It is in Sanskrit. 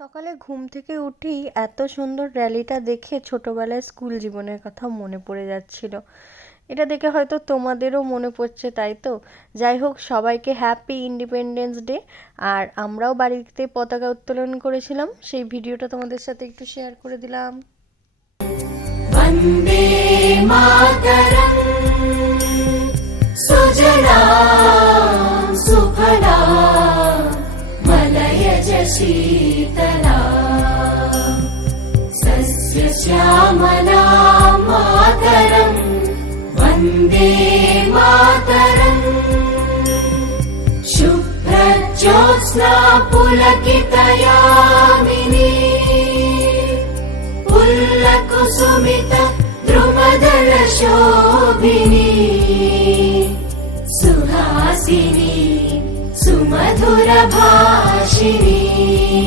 সকালে ঘুম থেকে উঠেই এত সুন্দর র্যালিটা দেখে ছোটোবেলায় স্কুল জীবনের কথা মনে পড়ে যাচ্ছিল। এটা দেখে হয়তো তোমাদেরও মনে পড়ছে, তাই তো? যাই হোক, সবাইকে হ্যাপি ইন্ডিপেন্ডেন্স ডে আর আমরাও বাড়িতে পতাকা উত্তোলন করেছিলাম, সেই ভিডিওটা তোমাদের সাথে একটু শেয়ার করে দিলাম। মাতরম, সুজলা। शीतला। सस्यश्यामला मातरम् वन्दे मातरम्। शुभ्रज्योत्स्ना पुलकितयामिनी पुल्लकुसुमित द्रुमदलशोभिनी। सुहासिनी 起你